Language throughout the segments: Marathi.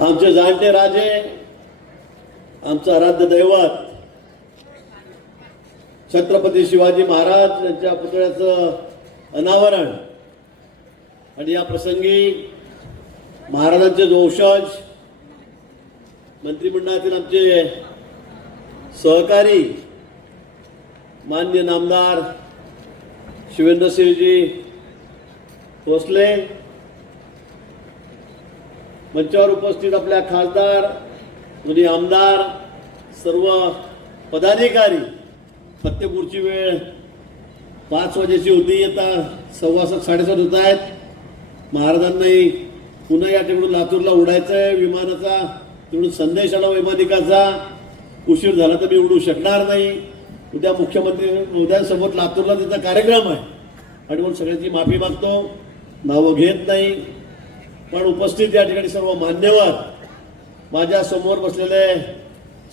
आमचे जाणते राजे आमचं आराध्य दैवत छत्रपती शिवाजी महाराज यांच्या पुतळ्याचं अनावरण. आणि या प्रसंगी महाराजांचे जो वंशज मंत्रिमंडळातील आमचे सहकारी मान्य नामदार शिवेंद्रसिंहजी भोसले मंचावर उपस्थित आपल्या खासदार दोन्ही आमदार सर्व पदाधिकारी. फत्तेपूरची वेळ पाच वाजेची होती आता सव्वा सात साडेसात होत आहेत. महाराजांनाही पुन्हा या ठिकाणी लातूरला उडायचं आहे विमानाचा तिकडून संदेश आला वैमानिकाचा. उशीर झाला तर मी उडू शकणार नाही. उद्या मुख्यमंत्री उद्यासोबत लातूरला त्याचा कार्यक्रम आहे. आणि म्हणून सगळ्यांची माफी मागतो. नावं घेत नाही. पण उपस्थित या ठिकाणी सर्व मान्यवर माझ्यासमोर बसलेले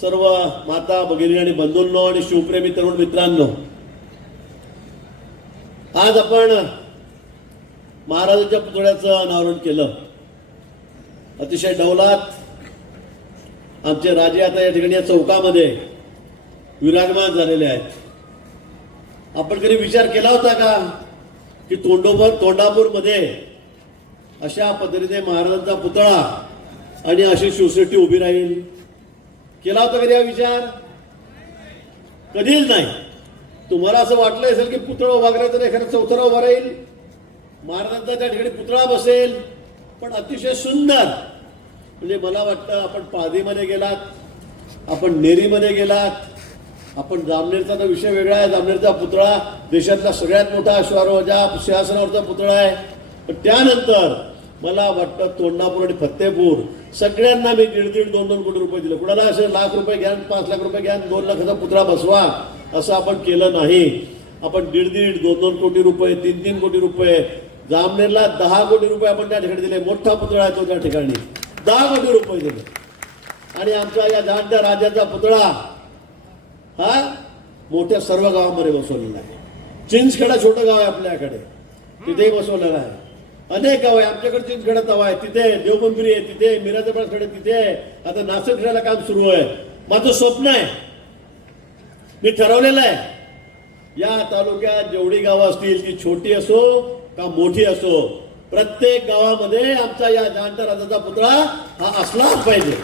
सर्व माता भगिनी आणि बंधूंनो आणि शिवप्रेमी तरुण मित्रांनो आज आपण महाराजांच्या पुतळ्याचं अनावरण केलं. अतिशय डौलात आमचे राजे आता या ठिकाणी या चौकामध्ये विराजमान झालेले आहेत. आपण कधी विचार केला होता का की तोंडोबर तोंडापूरमध्ये अशा पद्धतीने महाराजांचा पुतळा आणि अशी शिवसृष्टी उभी राहील. केला होता कधी हा विचार? कधीच नाही. तुम्हाला असं वाटलं असेल की पुतळा उभा करायचा तर एखादा चौथरा उभा राहील? महाराजांचा त्या ठिकाणी पुतळा बसेल. पण अतिशय सुंदर. म्हणजे मला वाटतं आपण पादीमध्ये गेलात आपण नेरीमध्ये गेलात आपण जामनेरचा तर विषय वेगळा आहे. जामनेरचा पुतळा देशातला सगळ्यात मोठा अश्वारोहच्या सिंहासनावरचा पुतळा आहे. पण त्यानंतर मला वाटतं तोंडापूर आणि फत्तेपूर सगळ्यांना मी दीड दीड दोन दोन कोटी रुपये दिले. कुणाला असं लाख रुपये घ्या पाच लाख रुपये घ्या दोन लाखाचा पुतळा बसवा असं आपण केलं नाही. आपण दीड दीड दोन दोन कोटी रुपये तीन तीन कोटी रुपये जामनेरला दहा कोटी रुपये आपण त्या ठिकाणी दिले. मोठा पुतळा आहे तो त्या ठिकाणी. दहा कोटी रुपये दिले. आणि आमच्या या जाणत्या राजाचा पुतळा हा मोठ्या सर्व गावामध्ये बसवलेला आहे. चिंचखेडा छोटं गाव आहे आपल्याकडे. तिथेही बसवलेला आहे. अनेक गाव आहे. आमच्याकडे चिंचखेडा तवा आहे तिथे देवबंदुरी आहे तिथे मिराजपाडकडे तिथे आहे. आता खेळायला काम सुरू आहे. माझं स्वप्न आहे. मी ठरवलेलं आहे. या तालुक्यात जेवढी गावं असतील ती छोटी असो का मोठी असो प्रत्येक गावामध्ये आमचा या जाणता राजाचा पुतळा हा असलाच पाहिजे.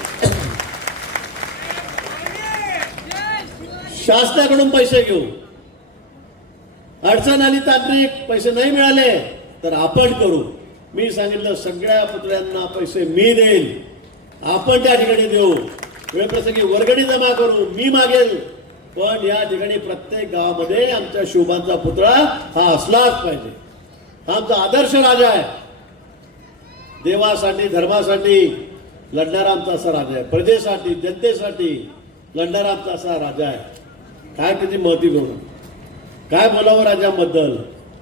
शासनाकडून पैसे घेऊ. अडचण आली तांत्रिक पैसे नाही मिळाले तर आपण करू. मी सांगितलं सगळ्या पुतळ्यांना पैसे मी देईन. आपण त्या ठिकाणी देऊ. वेळप्रसंगी वर्गणी जमा करू. मी मागेल. पण या ठिकाणी प्रत्येक गावामध्ये आमच्या शोभांचा पुतळा हा असलाच पाहिजे. हा आमचा आदर्श राजा आहे. देवासाठी धर्मासाठी लढणारा आमचा असा राजा आहे. प्रजेसाठी जनतेसाठी लढणारा आमचा असा राजा आहे. काय त्याची महती करू काय बोलावं राजाबद्दल?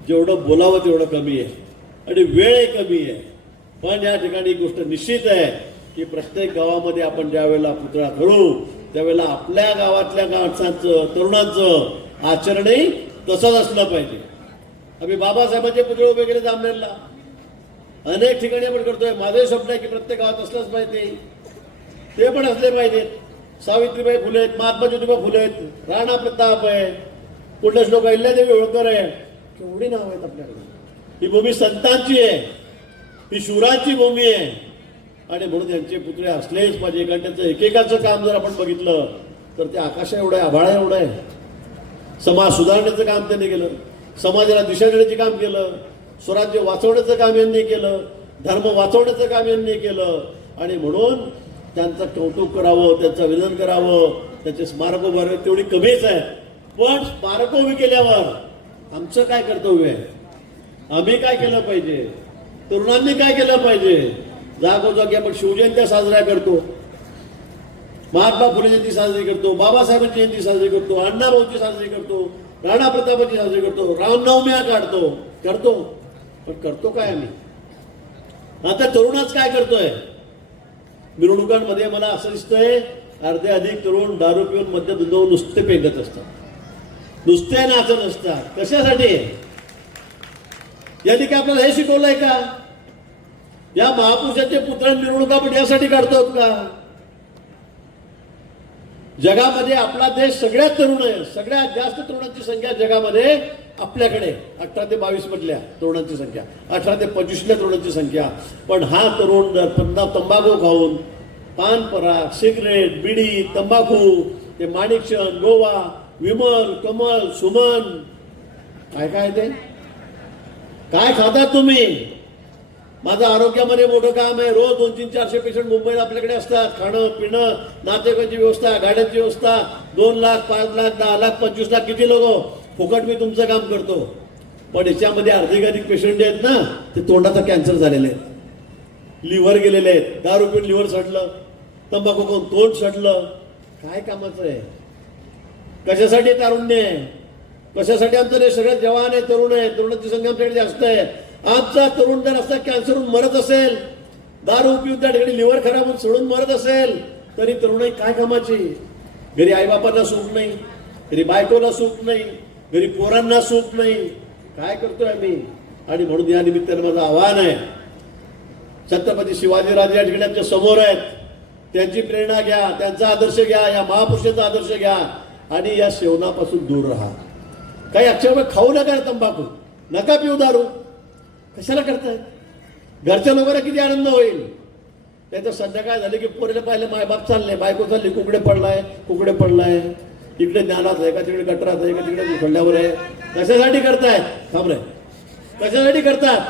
जेवढं बोलावं तेवढं कमी आहे. आणि वेळही कमी आहे. पण या ठिकाणी गोष्ट निश्चित आहे की प्रत्येक गावामध्ये आपण ज्यावेळेला पुतळा करू त्यावेळेला आपल्या गावातल्या माणसांचं तरुणांचं आचरणही तसंच असलं पाहिजे. आम्ही बाबासाहेबांचे पुतळे उभे केले जामनेरला. अनेक ठिकाणी आपण करतोय. माझंही स्वप्न आहे की प्रत्येक गावात असलंच पाहिजे. ते पण असले पाहिजेत सावित्रीबाई फुले आहेत महात्मा ज्योतिबा फुले आहेत राणा प्रताप आहे कुठले श्लोक अहिल्यादेवी होळकर आहे. केवढी नाव आहेत आपल्याकडे? ही भूमी संतांची आहे. ही शिवराची भूमी आहे. आणि म्हणून यांचे पुतळे असलेच पाहिजे. कारण त्यांचं एकेकाचं काम जर आपण बघितलं तर ते आकाशा एवढं आहे आभाळा एवढं आहे. समाज सुधारण्याचं काम त्यांनी केलं. समाजाला दिशा देण्याचे काम केलं. स्वराज्य वाचवण्याचं काम यांनी केलं. धर्म वाचवण्याचं काम यांनी केलं. आणि म्हणून त्यांचं कौतुक करावं त्यांचं अभिनंदन करावं त्याचे स्मारक उभारावे तेवढी कमीच आहे. पण स्मारक उभी केल्यावर आमचं काय कर्तव्य आहे? आम्ही काय केलं पाहिजे? तरुणांनी काय केलं पाहिजे? जागोजागी आपण शिवजयंत्या साजऱ्या करतो. महात्मा फुले जयंती साजरी करतो बाबासाहेबांची जयंती साजरी करतो अण्णाभाऊची साजरी करतो राणा प्रतापाची साजरी करतो रामनवम्या काढतो. करतो. पण करतो काय आम्ही? आता तरुणच काय करतोय? मिरवणुकांमध्ये मला असं दिसतंय अर्धे अधिक तरुण दारू पिऊन मध्य दुधावून नुसते पेंगत असतात. नुसते नाचत असतात. कशासाठी? यांनी काय आपल्याला हे शिकवलंय का? या महापुरुषाचे पुतळे मिरवणूक आपण यासाठी काढतो का? जगामध्ये आपला देश सगळ्यात तरुण आहे. सगळ्यात जास्त तरुणांची संख्या जगामध्ये आपल्याकडे अठरा ते बावीस मधल्या तरुणांची संख्या. अठरा ते पंचवीसल्या तरुणांची संख्या. पण हा तरुण जर तंबाखू खाऊन पान पराग सिगरेट बिडी तंबाखू ते माणिकचंद गोवा विमल कमल सुमन काय काय ते? काय खातात तुम्ही? माझं आरोग्यामध्ये मोठं काम आहे. रोज दोन तीन चारशे पेशंट मुंबईत आपल्याकडे असतात. खाणं पिणं नातेवाईकांची व्यवस्था गाड्यांची व्यवस्था दोन लाख पाच लाख दहा लाख पंचवीस लाख किती लोक? फुकट मी तुमचं काम करतो. पण याच्यामध्ये अर्धिकाधिक पेशंट जे आहेत ना ते तोंडाचा कॅन्सर झालेले आहेत. लिव्हर गेलेले आहेत. दारू पिऊन लिव्हर सडलं तंबाखू खाऊन तोंड सडलं काय कामाचं आहे? कशासाठी तारुण्य आहे? कशासाठी आमचं देश सगळे जवान आहे तरुण आहे? तरुणाची संख्या आमच्याकडे जास्त आहे. आमचा तरुण जर असता कॅन्सर होऊन मरत असेल दारू पिऊन त्या ठिकाणी लिव्हर खराब होऊन सोडून मरत असेल तरी तरुणाई काय कामाची? घरी आईबापांना सुख नाही घरी बायकोला सूट नाही घरी पोरांना सुख नाही. काय करतोय आम्ही? आणि म्हणून या निमित्तानं माझं आव्हान आहे छत्रपती शिवाजीराजे या ठिकाणी आमच्यासमोर आहेत. त्यांची प्रेरणा घ्या त्यांचा आदर्श घ्या या महापुरुषाचा आदर्श घ्या आणि या सेवनापासून दूर राहा. काही अक्षर खाऊ नका तंबाखू. नका पिऊ दारू. कशाला करताय? घरच्या लोकांना किती आनंद होईल? त्याचं संध्याकाळ झाले की पोरीला पाहिलं मायबाप चालले बायको चालली कुकडे पडलाय कुकडे पडलाय. इकडे ज्ञानात आहे का तिकडे गटरात आहे का तिकडे खंड्यावर आहे? कशासाठी करताय? थांबरे कशासाठी करतात?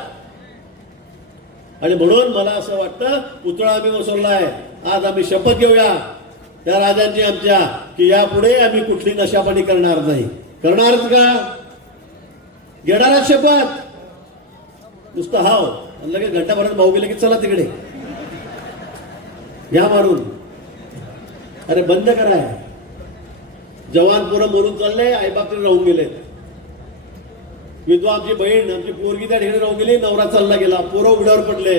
आणि म्हणून मला असं वाटतं पुतळा आम्ही बसवलाय आज आम्ही शपथ घेऊया. त्या राजांची आमच्या की यापुढे आम्ही कुठली नशापाणी करणार नाही. करणार का? घेणारा शपथ. नुसतं हाव. आणि लगेच घंटाभरात भाऊ गेले की चला तिकडे. घ्या मारून. अरे बंद करा. जवान पोरं मरून चालले आईबापकडे राहून गेले विधवा आमची बहीण आमची पोरगी त्या ठिकाणी राहून गेली नवरा चालला गेला पोरं उघड्यावर पडले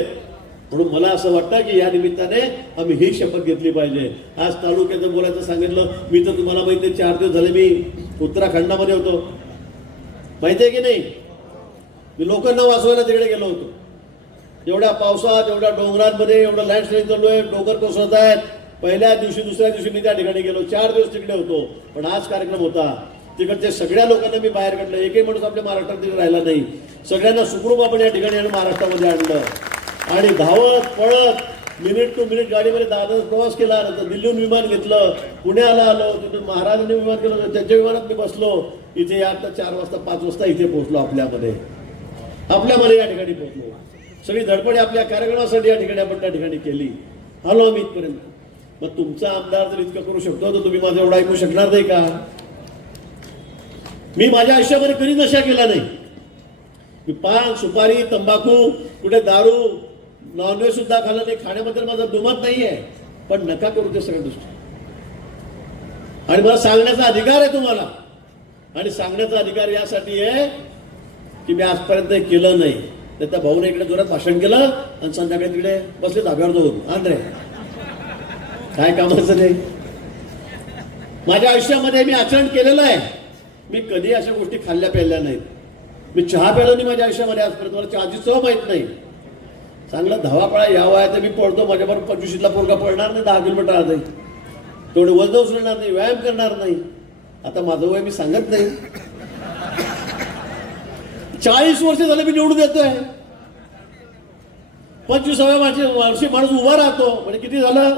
म्हणून मला असं वाटतं की या निमित्ताने आम्ही ही शपथ घेतली पाहिजे. आज तालुक्याचं बोलायचं सांगितलं मी तर तुम्हाला माहिती चार दिवस झाले मी उत्तराखंडामध्ये होतो. माहिती आहे की नाही? मी लोकांना वाचवायला तिकडे गेलो होतो. एवढ्या पावसात एवढ्या डोंगरांमध्ये एवढं लँडस्लाईड चालू आहे डोंगर कोसळत आहेत. पहिल्या दिवशी दुसऱ्या दिवशी मी त्या ठिकाणी गेलो. चार दिवस तिकडे होतो. पण आज कार्यक्रम होता. तिकडच्या सगळ्या लोकांना मी बाहेर काढलं. एकही माणूस आपल्या महाराष्ट्रात तिकडे राहिला नाही. सगळ्यांना सुखरूप आपण या ठिकाणी आणून महाराष्ट्रामध्ये आणलं. आणि धावत पळत मिनिट टू मिनिट गाडीमध्ये दहा प्रवास केला नंतर दिल्लीहून विमान घेतलं पुण्याला आलो तिथून महाराजांनी विमान केलं त्याच्या त्यांच्या विमानात मी बसलो. इथे या आता चार वाजता पाच वाजता इथे पोहोचलो आपल्यामध्ये. आपल्यामध्ये या ठिकाणी पोहोचलो. सगळी धडपडी आपल्या कार्यक्रमासाठी या ठिकाणी आपण त्या ठिकाणी केली. आलो आम्ही इथपर्यंत. मग तुमचा आमदार जर इतकं करू शकतो तर तुम्ही माझं एवढं ऐकू शकणार नाही का? मी माझ्या आयुष्यामध्ये कधी नशा केला नाही. मी पान सुपारी तंबाखू कुठे दारू नॉनव्हेज सुद्धा खाल्लं नाही खाण्याबद्दल माझा दुमत नाही आहे पण नका करू ते सगळ्या गोष्टी. आणि मला सांगण्याचा अधिकार आहे तुम्हाला. आणि सांगण्याचा अधिकार यासाठी आहे की मी आजपर्यंत केलं नाही. तर त्या भाऊने इकडे जोरात भाषण केलं आणि संध्याकाळी तिकडे बसले धाब्यावर जाऊन. आंध्रे रे काय कामाचं नाही माझ्या आयुष्यामध्ये मी आचरण केलेलं आहे. मी कधी अशा गोष्टी खाल्ल्या प्यायल्या नाहीत. मी चहा प्यायलो नाही माझ्या आयुष्यामध्ये आजपर्यंत. मला चहाची चव माहीत नाही. चांगला धावापळा यावा आहे तर मी पळतो माझ्याबरोबर पंचवीसला पोरगा पळणार नाही दहा किलोमीटर आज तेवढे वजन उचलणार नाही व्यायाम करणार नाही. आता माझं वय मी सांगत नाही. चाळीस वर्ष झाले मी निवडून येतोय. पंचवीसाव्या माझे वर्षी माणूस उभा राहतो. म्हणजे किती झालं?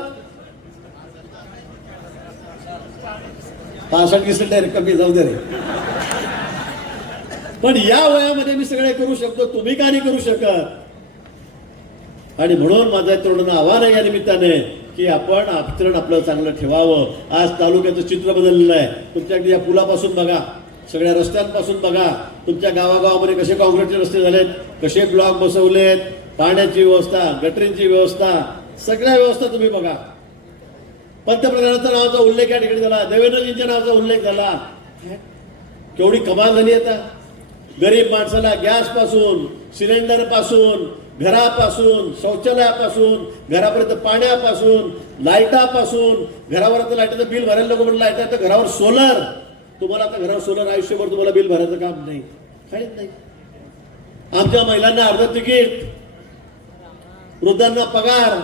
पासष्ट गिसष्ट डायरेक्ट कमी जाऊ दे रे. पण या वयामध्ये मी सगळे करू शकतो तुम्ही का नाही करू शकत? आणि म्हणून माझं तरुणांना आव्हान आहे या निमित्ताने की आपण आचरण आपलं चांगलं ठेवावं. आज तालुक्याचं चित्र बदललेलं आहे. तुमच्याकडे या पुलापासून बघा. सगळ्या रस्त्यांपासून बघा. तुमच्या गावागावामध्ये कसे काँक्रीटचे रस्ते झालेत? कसे ब्लॉक बसवलेत? पाण्याची व्यवस्था गटरींची व्यवस्था सगळ्या व्यवस्था तुम्ही बघा. पंतप्रधानाचा नावाचा उल्लेख या ठिकाणी झाला. देवेंद्रजींच्या नावाचा उल्लेख झाला. केवढी कमाल झाली आता. गरीब माणसाला गॅसपासून सिलेंडरपासून घरापासून शौचालयापासून घरापर्यंत पाण्यापासून लाईटापासून घरावर आता लाईटाचं बिल भरायला नको म्हणून लाइट तर घरावर सोलर. तुम्हाला आता घरावर सोलर आयुष्यभर तुम्हाला बिल भरायचं काम नाही. काहीच नाही. आमच्या महिलांना अर्ध तिकीट वृद्धांना पगार